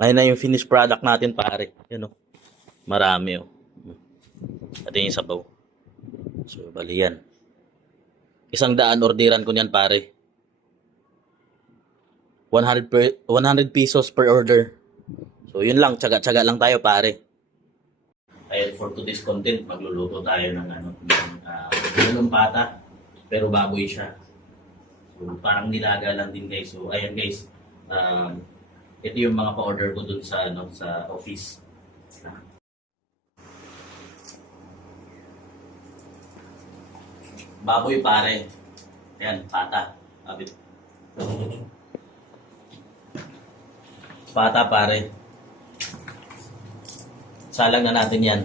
Ayun na yung finished product natin, pare. Yun, oh. Marami, oh. Ito yung sabaw. So, bali yan. 100 orderan ko niyan, pare. 100 pesos per order. So, yun lang. Tsaga-tsaga lang tayo, pare. Kaya for today's content, magluluto tayo ng ng pata. Pero baboy siya. So, parang nilaga lang din, guys. So, ayan, guys. Ito yung mga pa-order ko dun sa sa office. Baboy, pare. Ayan, pata. Abit. Pata, pare. Salang na natin yan.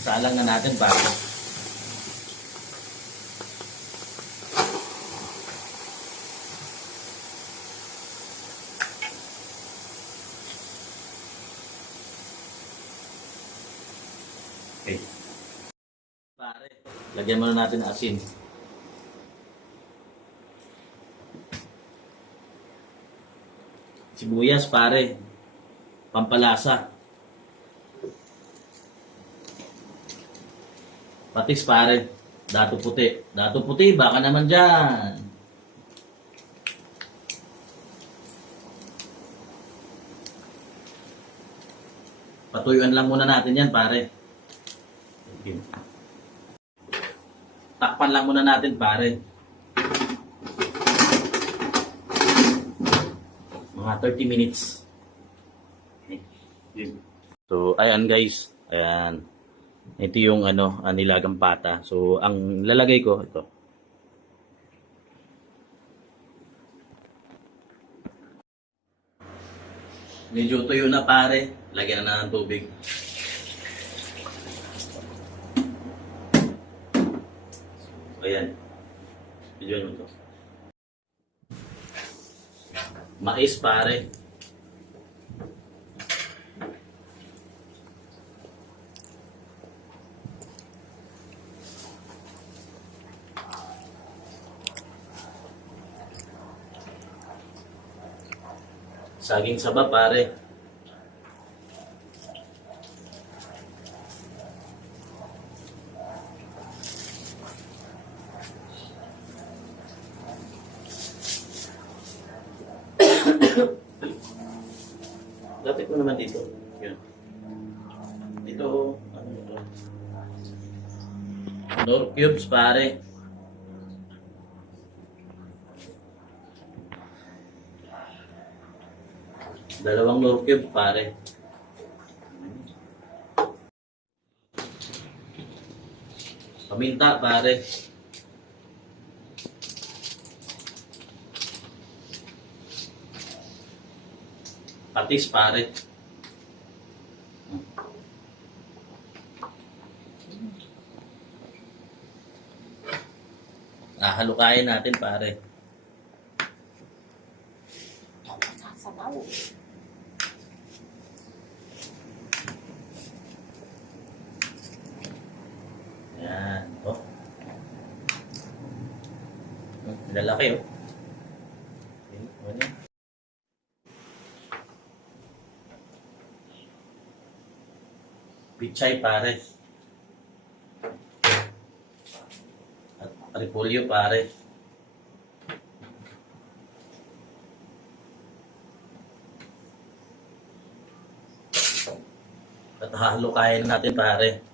Salang na natin, pare. Okay. Pare, lagyan muna natin ng asin. Sibuyas, pare. Pampalasa. Patis, pare. Dato puti. Dato puti, baka naman dyan. Patuyuan lang muna natin yan, pare. Takpan lang muna natin, pare. Mga 30 minutes. So, ayan, guys. Ayan. Ito yung nilagang pata. So, ang lalagay ko, ito. Medyo tuyo na, pare. Lagyan na ng tubig. So, ayan. Medyo mo to. Mais, pare. Saging saba, pare. Lapit mo naman dito. Yun. Dito, ano ito? Nor cubes, pare. Dalawang nor cubes, pare. Paminta, pare. Patis, pare. Halukayin natin, pare. Yan. Oh. Lalaki, oh. Pichay, pare. At repolyo, pare. At halukayin natin, pare.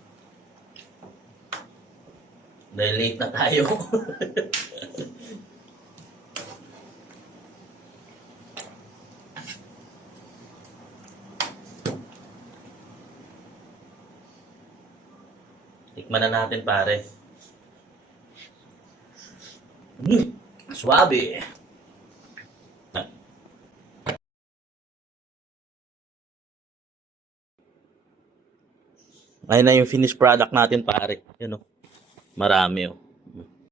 Dahil late na tayo. Tikman na natin, pare. Suabe. Ayun na yung finished product natin, pare. Yun, oh. Marami, oh.